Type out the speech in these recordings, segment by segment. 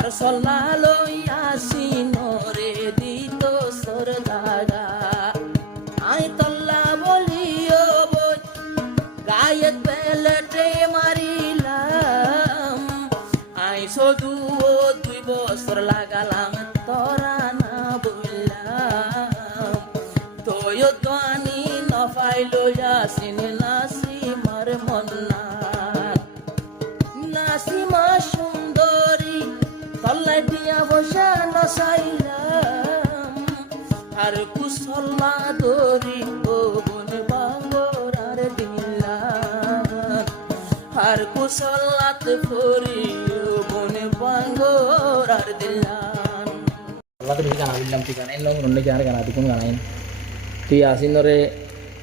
আর সল্লা লইয়াছি নরে দিত সর দাগা আই তল্লা বলিও বই গায়ে বেলেটে মারিলাম আই শুধু 2 বছর লাগালাম তোরা না বললাম তোয় তো আনি নফাই লইয়াছিন নাসিমার মন্না নাসিমা সুন্দরী তল্লাই দিয়া বসা নসাইলাম আর কুসল্লা দরি ও বন বাঙ্গরার দিলাম আর কুসল্লাত ফরি ও বন বাঙ্গরার দিলাম আল্লাহ তো গানা দিলাম ঠিক গানা এলো রন্ডে গানা গানা দিকুন গানাইন তুই আসিন রে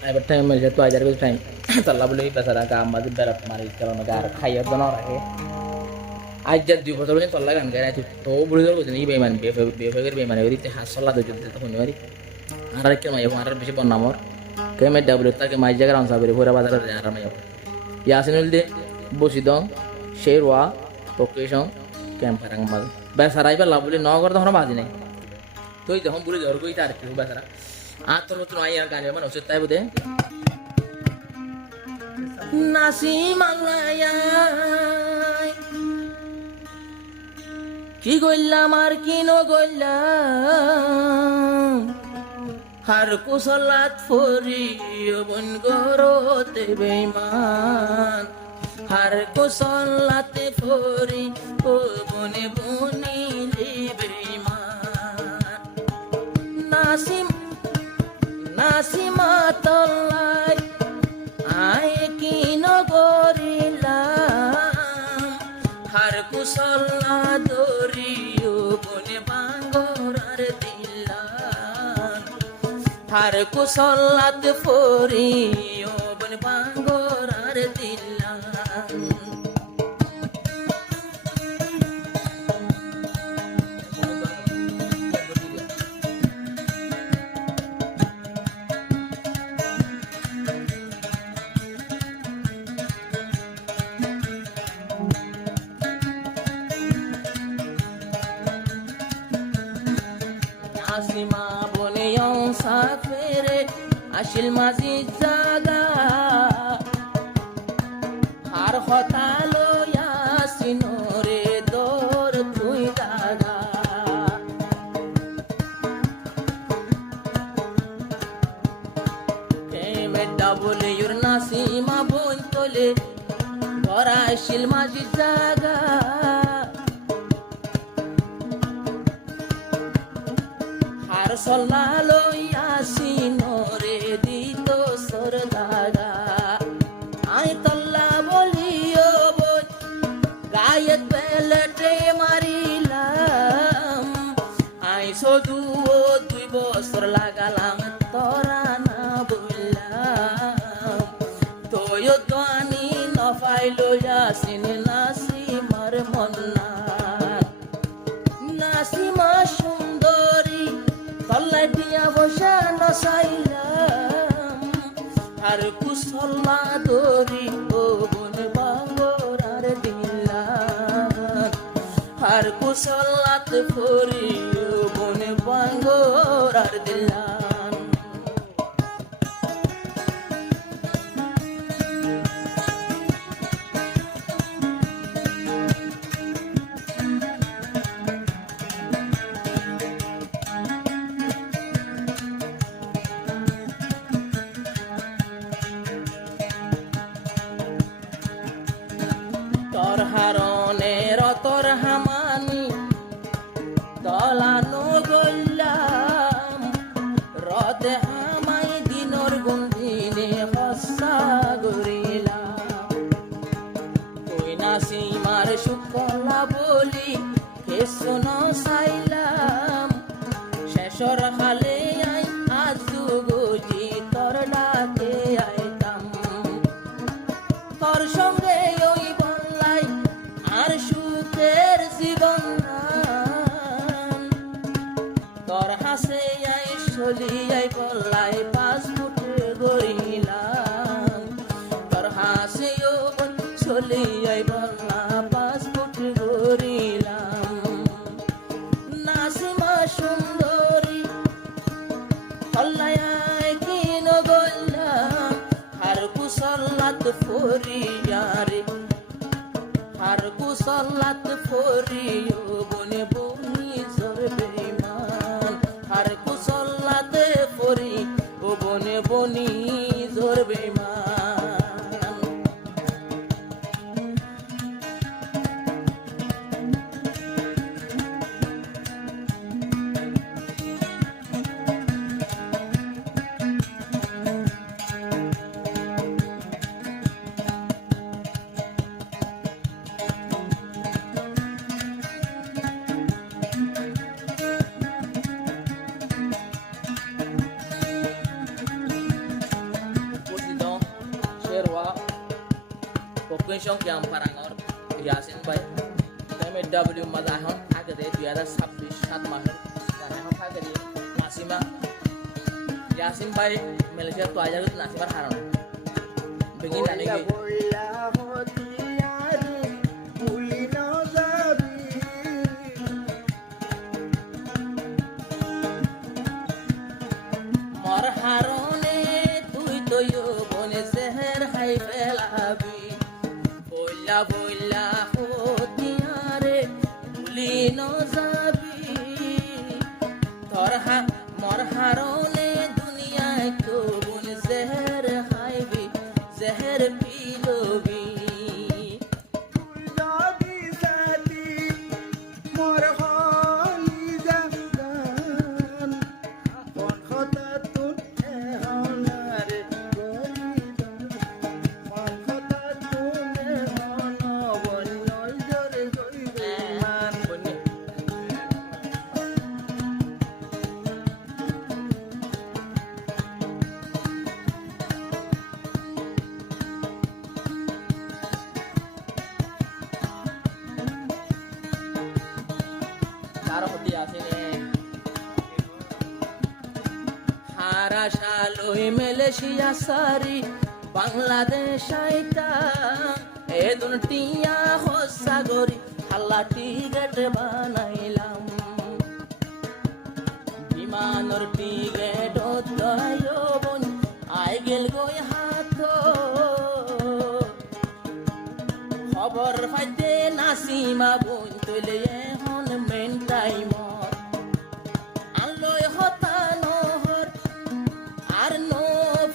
এবার টাইম মেলে তো আজার টাইম তাল্লা বলে বেচারা গা আমাদের বেড়াত মারি কারণ গা আর খাইয়ার তো না রাখে আজ যা 2 বছর বলে তল্লা গান গায় তো বুড়ি ধরে বলছেন এই বেমান বেফেকের বেমান ওই দিতে হাস সল্লা দইতে তো হনি মারি আর কে মাই আর বেশি বন্নামর কে মে ডাবল তাকে মাই জায়গা আনসা বেরে পুরা বাজারে আর মাই ইয়াসিনুল দে বসিদং শেরওয়া লোকেশন ক্যাম্পারাং মাল বেচারা ইবা লাবলি নগর তখন বাজি নাই তুই যখন বুড়ি ধর কই তার কি বেচারা আর তোর মতন আই আর গান মানে হচ্ছে তাই বুঝে নাসিম আল্লাহ কি গইলাম আর কি নগইলাম হার কুসলাত ফরি বন গরতে বেমান হার কুসলাতে ফরি ও বনে বনি বেমান নাসিমা তল্লাই আয় কি নগরিলাম হার কুসল্লা দরিও বনে বাঙ্গরার দিলাম হার কুসল্লাত ফরিও বনে বাঙ্গরার দিলাম নাসিমা বনে সাফেরে আসিল মাঝি জাগা আর হতা লইয়াছিন রে দর তুই দাগা মেডা বলে ইউর নাসিমা বই তোলে ঘর আসিল মাঝি জাগা আর সল্লা লইয়াছিন রে দিত সর দাগা আই তল্লা বলিও বই গায়ে বেলেটে মারিলাম আই শুধু 2 বছর লাগালাম তোরা না বললাম তোয় তো আনি নফাই লইয়াছিন নাসিমার মন্না নাসিমা সুন্দরী তল্লাই দিয়া বসা নসাইলাম আর কুসল্লা দরি ও বন বাঙ্গরার দিলাম আর কুসল্লাত ফরি ও বন বাঙ্গরার দিলাম তোর হারনে রতর হামানি তলানো গইলাম রদে হামাই দিনর গুন্দিনে হসা গরিলাম তুই নাসিমার শুকলা বলি কেসন সাইলাম শেষর হালে আই আজু গজি তোর ডাকে আইতাম তোর সঙ্গে ওই বললাই আর সুখের জীবন তোর হাসে আই চলিয়াই বললাই 5 ফুট গড়িলাম তোর হাসেও চলিয়াই বললা 5 ফুট গড়িলাম ফরিয়ারে আর কুসলাত ফরিও বনে বনি জোর বেমান আর কুসলাত ফরি ও বনে বনি জোর বেমান Pokoknya yang parangor Yasin Bay kami W Madahon agade 2026 7 mahir Madahon agade Nasima Yasin Bay Malaysia tu aja tu Nasima haram begini lagi Mar harone tui to yo bone seher hai felabi Bola bola hotiare buli no jabi torha mor harone duniya ko bun zehar haibi zehar pilobi Jabi sati mor hali jagan kon khatatun ehanar goridan kon khatatun ehana bonnol jore hoibe man bonni Karo hoti asine Hara shaloi Malaysia sari Bangladesh aita Edun tiya hossagori Halla tiget banailam Bimanor tiget ottayo bon Aigel goi hato খবর ফাইতে নাসিমা বোন তুলে এখন মেনটাই মর আলোয় হতা নহর আর no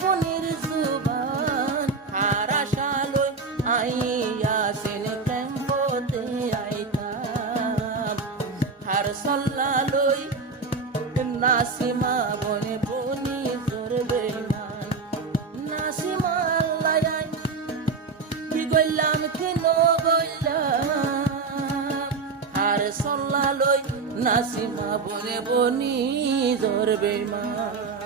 ফোনের জুবান হারা শালই আইয়া সেন ক্যাম্পতে আইতাম হার সল্লালই নাসিমা বনে বনি জোর বেমান নাসিমা আল্লাহ কি গইলাম কি নগইলাম আর সল্লালই নাসিমা বনে বনি জোর বেমান